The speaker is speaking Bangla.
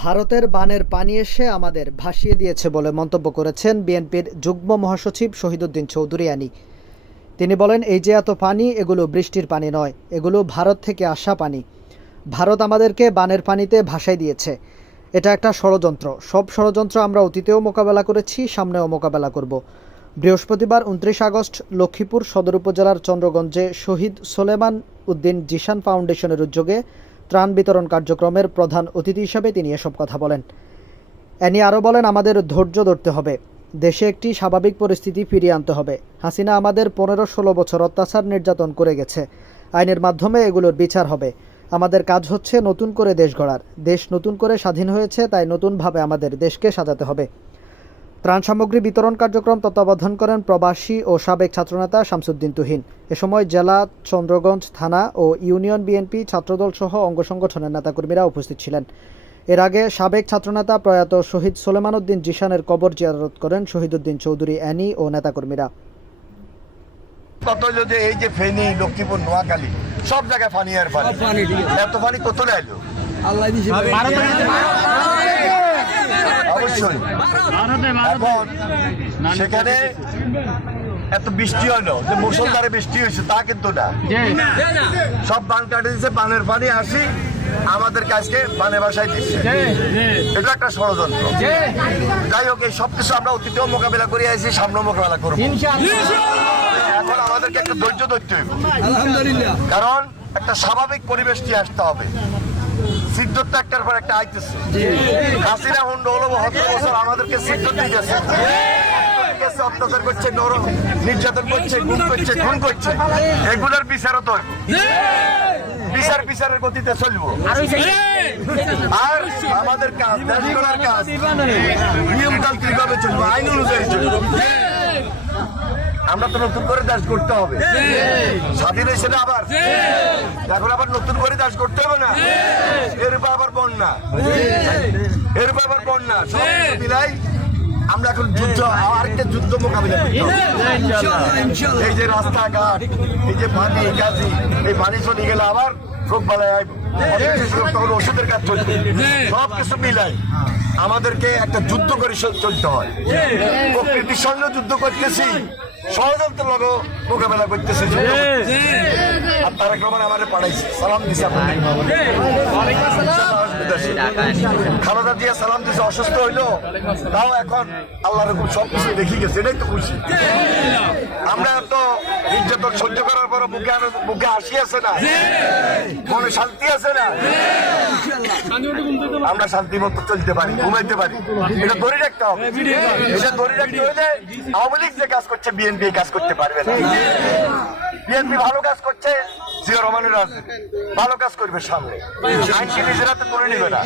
ভারতের বানের পানি এসে আমাদের ভাসিয়ে দিয়েছে বলে মন্তব্য করেছেন বিএনপির যুগ্ম মহাসচিব শহীদুদ্দিন চৌধুরী আনী। তিনি বলেন, এই যে এত পানি, এগুলো বৃষ্টির পানি নয়, এগুলো ভারত থেকে আসা পানি। ভারত আমাদেরকে বানের পানিতে ভাসাই দিয়েছে। এটা একটা ষড়যন্ত্র। সব ষড়যন্ত্র আমরা অতীতেও মোকাবেলা করেছি, সামনেও মোকাবেলা করব। বৃহস্পতিবার উনত্রিশ আগস্ট লক্ষ্মীপুর সদর উপজেলার চন্দ্রগঞ্জে শহীদ সোলেমান উদ্দিন জিশান ফাউন্ডেশনের উদ্যোগে ত্রাণ বিতরণ কার্যক্রমের প্রধান অতিথি হিসাবে তিনি এসব কথা বলেন। অ্যানি আরও বলেন, আমাদের ধৈর্য ধরতে হবে। দেশে একটি স্বাভাবিক পরিস্থিতি ফিরিয়ে আনতে হবে। হাসিনা আমাদের পনেরো ষোলো বছর অত্যাচার নির্যাতন করে গেছে। আইনের মাধ্যমে এগুলোর বিচার হবে। আমাদের কাজ হচ্ছে নতুন করে দেশ গড়ার। দেশ নতুন করে স্বাধীন হয়েছে, তাই নতুনভাবে আমাদের দেশকে সাজাতে হবে। ত্রাণ সামগ্রী বিতরণ কার্যক্রম তত্ত্বাবধান করেন প্রবাসী ও সাবেক ছাত্রনেতা শামসুদ্দিন তুহিন। এ সময় জেলা চন্দ্রগঞ্জ থানা ও ইউনিয়ন বিএনপি ছাত্রদল সহ অঙ্গ সংগঠনের নেতাকর্মীরা উপস্থিত ছিলেন। এর আগে সাবেক ছাত্রনেতা প্রয়াত শহীদ সোলেমান উদ্দিন জিশানের কবর জিয়ারত করেন শহীদুদ্দিন চৌধুরী অ্যানি ও নেতাকর্মীরা। কত যদি এই যে ফেনী লক্ষ্মীপুর নোয়াখালী সব জায়গায় পানি আর পানি। এত পানি কত এলো? আল্লাহ অবশ্যই। এখন সেখানে এত বৃষ্টি হলো যে মুসলধারে বৃষ্টি হয়েছে তা কিন্তু না। সব বান কাটে দিচ্ছে বানের পানি আসি আমাদের কাছকে বানে বাসায় দিচ্ছে। এটা একটা ষড়যন্ত্র। যাই হোক এই সব কিছু আমরা অতীতেও মোকাবেলা করে আছি সামনে মোকাবেলা করব। এখন আমাদেরকে একটা ধৈর্য ধরতে হইব। কারণ একটা স্বাভাবিক পরিবেশ নিয়ে আসতে হবে। সিদ্ধত্ব একটার পর একটা আইতেছে। হাসিনা হুন্ড হলো সতেরো বছর আমাদেরকে সিদ্ধত দিতেছে অত্যাচার করছে নরম নির্যাতন করছে গুম করছে খুন করছে। এগুলোর বিচারও তো। বিচার বিচারের গতিতে চলবো। আর আমাদের কাজ দেশ গড়ার কাজ নিয়মতান্ত্রিক ভাবে চলবো আইন অনুযায়ী চলবো। আমরা তো নতুন করে দাস করতে হবে। স্বাধীন হয়েছে না আবার? এখন আবার নতুন করে দাস করতে হবে না? এর উপর আবার বন্যা। এর উপর আবার বন্যা। সব মিলাই আমরা এখন যুদ্ধ আরেকটা যুদ্ধ মোকাবিলা এই যে রাস্তাঘাট এই যে পানি গাছি এই পানি চলে গেলে আবার রোগ বালায় আইব অনেক কিছু লোক তখন ওষুধের কাজ সব কিছু মিলাই আমাদেরকে একটা যুদ্ধ করে চলতে হয়। প্রকৃতির সঙ্গে যুদ্ধ করতেছি ষড়যন্ত্র লোক মোকাবেলা করতেছি আর তারেক রহমান আমাদের পাঠাইছে। সালাম দিছে আপনাদের। খালেদা জিয়া সালাম দিছে অসুস্থ হইল। তাও এখন আল্লাহর সব কিছু দেখি গেছে। এটাই তো খুশি। নির্যাতন সহ্য করার পর আনন্দ- মুখে হাসি আছে না? মনে শান্তি আছে না? আমরা শান্তি মতো চলতে পারি, ঘুমাইতে পারি। এটা ধরে রাখতে হবে। এটা ধরে রাখতে হলে আওয়ামী লীগ যে কাজ করছে বিএনপি কাজ করতে পারবে না। বিএনপি ভালো কাজ করছে, জিয়া রহমানের রাজনীতি। ভালো কাজ করবে সামনে। আইনকে নিজের হাতে তুলে নেবে না।